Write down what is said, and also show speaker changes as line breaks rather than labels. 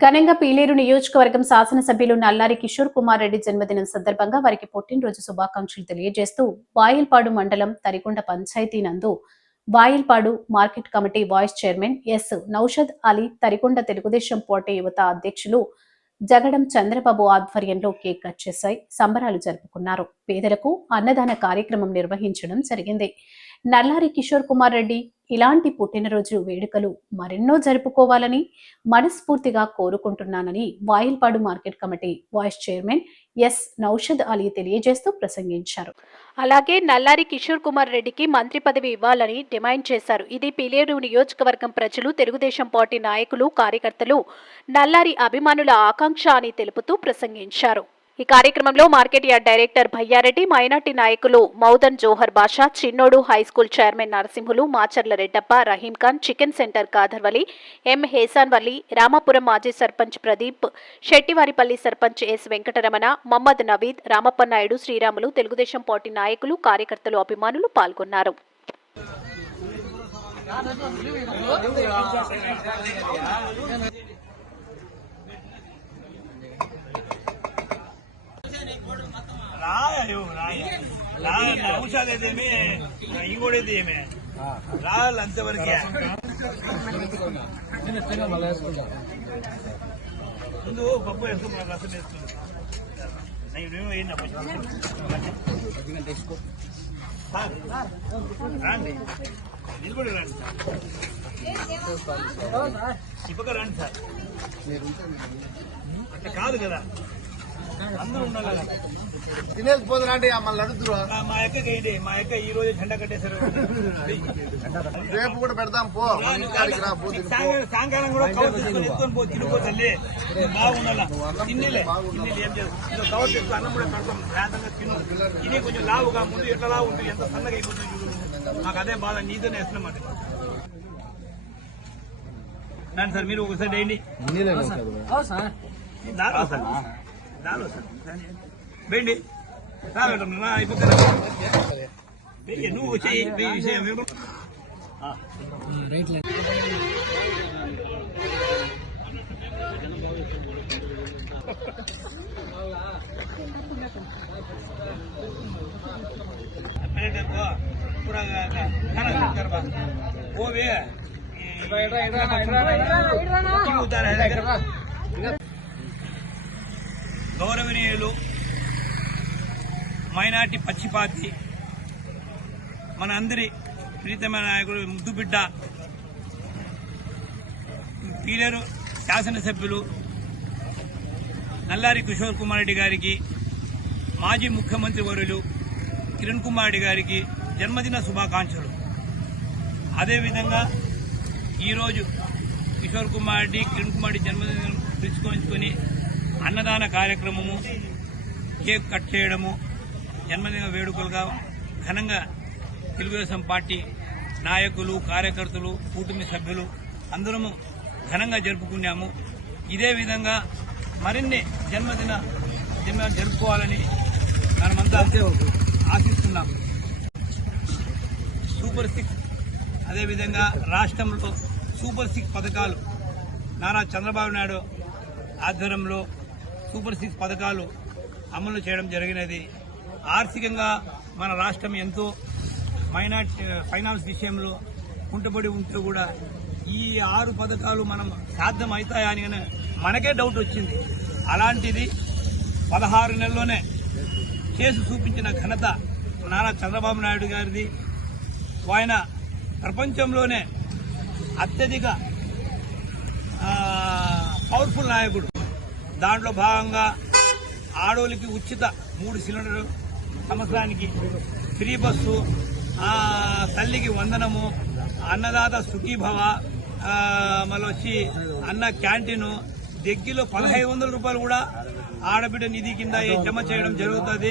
ఘనంగా పీలేరు నియోజకవర్గం శాసనసభ్యులు నల్లారి కిషోర్ కుమార్ రెడ్డి జన్మదినం సందర్భంగా వారికి పుట్టినరోజు శుభాకాంక్షలు తెలియజేస్తూ వాయిల్పాడు మండలం తరికొండ పంచాయతీ నందు Vayalpadu market committee vice chairman S Naushad Ali Tarikonda Telugu Desam party యువత అధ్యక్షులు జగడం చంద్రబాబు ఆధ్వర్యంలో కేక్ కట్ చేశాయి. సంబరాలు జరుపుకున్నారు. పేదలకు అన్నదాన కార్యక్రమం నిర్వహించడం జరిగింది. నల్లారి కిషోర్ కుమార్ రెడ్డి ఇలాంటి పుట్టినరోజు వేడుకలు మరెన్నో జరుపుకోవాలని మనస్ఫూర్తిగా కోరుకుంటున్నానని Vayalpadu market committee vice chairman S Naushad Ali తెలియజేస్తూ ప్రసంగించారు. అలాగే నల్లారి కిషోర్ కుమార్ రెడ్డికి మంత్రి పదవి ఇవ్వాలని డిమాండ్ చేశారు. ఇది పిలేరు నియోజకవర్గం ప్రజలు తెలుగుదేశం పార్టీ నాయకులు కార్యకర్తలు నల్లారి అభిమానుల ఆకాంక్ష అని తెలుపుతూ ప్రసంగించారు. ఈ కార్యక్రమంలో market yard director Bhayyareddy minority నాయకులు Moudan Johar Basha Chinnodu high school chairman Narasimhulu Macharla Reddappa Rahim Khan chicken centre Kadarvali M Hesan Valli Ramapuram మాజీ సర్పంచ్ ప్రదీప్ శెట్టివారిపల్లి సర్పంచ్ ఎస్ వెంకటరమణ మహమ్మద్ నవీద్ రామప్ప నాయుడు శ్రీరాములు తెలుగుదేశం పార్టీ నాయకులు కార్యకర్తలు అభిమానులు పాల్గొన్నారు.
రాయు రాయ రాయన్న ఔషధేదేమి ఇంకోటేదేమి రాయాలి అంతవరకే ముందు పప్పు వేసుకున్నా రసం వేసుకున్నా నేను వేయన్నా రండి నిలబడి రండి సార్ ఇప్పక రండి సార్ అట్లా కాదు కదా అందరూ ఉండాలి
తినేసి పోదురండి మమ్మల్ని అడుగుతురు
మా- అక్కకి ఏంటి మా అక్క ఈ రోజు జెండా కట్టేశారు.
రేపు కూడా పెడదాం పో. ఇంటికాడికి రా పో.
సాయంకాలం కూడా కవర్ తీసుకొని ఎత్తుకొని పో తిరుగు తల్లి. బాగుండాల? తిన్నిలే తిన్నిలే ఏం చేస్తాం ఇదో కవర్ అన్నం కూడా పెడతాం. శాంతంగా తిను. తిని కొంచెం లావుగా ముందు ఎట్లా లావు ఉంటుంది ఎంత సన్నగా అయిపోతుంది చూడు. మాకు అదే బాధ నీతోనే వేస్తున్నాం అది దాని సార్ మీరు ఒకసారి వేయండి. దాలో సార్. దాలో సార్ వెండి. నువ్వు చెయ్యి గౌరవనీయులు మైనార్టీ పచ్చిపాతి మన అందరి ప్రీతమైన నాయకుడు ముద్దుబిడ్డ పీలేరు శాసనసభ్యులు నల్లారి కిషోర్ కుమార్ రెడ్డి గారికి మాజీ ముఖ్యమంత్రి వర్యులు కిరణ్ కుమార్ రెడ్డి గారికి జన్మదిన శుభాకాంక్షలు. అదేవిధంగా ఈరోజు కిషోర్ కుమార్ రెడ్డి కిరణ్ కుమార్ రెడ్డి జన్మదినం పురస్కరించుకొని అన్నదాన కార్యక్రమము కేక్ కట్ చేయడము జన్మదిన వేడుకలుగా ఘనంగా తెలుగుదేశం పార్టీ నాయకులు కార్యకర్తలు కూటమి సభ్యులు అందరము ఘనంగా జరుపుకున్నాము. ఇదే విధంగా మరిన్ని జన్మదిన జన్మ జరుపుకోవాలని మనమంతా ఆశిస్తున్నాం. సూపర్ సిక్స్ అదేవిధంగా రాష్ట్రంలో సూపర్ సిక్స్ పథకాలు నారా చంద్రబాబు నాయుడు ఆధ్వర్యంలో సూపర్ సిక్స్ పథకాలు అమలు చేయడం జరిగినది. ఆర్థికంగా మన రాష్ట్రం ఎంతో మైనార్టీ ఫైనాన్స్ విషయంలో కుంటబడి ఉంటూ కూడా ఈ ఆరు పథకాలు మనం సాధ్యం అవుతాయా అని కానీ మనకే డౌట్ వచ్చింది. అలాంటిది పదహారు నెలల్లోనే చేసి చూపించిన ఘనత నారా చంద్రబాబు నాయుడు గారిది. ఆయన ప్రపంచంలోనే అత్యధిక పవర్ఫుల్ నాయకుడు. దాంట్లో భాగంగా ఆడోళ్ళకి ఉచిత మూడు సిలిండర్ సంవత్సరానికి ఫ్రీ బస్సు ఆ, తల్లికి వందనము అన్నదాత సుఖీభవ మళ్ళీ వచ్చి అన్న క్యాంటీను దగ్గిలో పదహైదు వందల రూపాయలు కూడా ఆడబిడ్డ నిధి కింద జమ చేయడం జరుగుతుంది.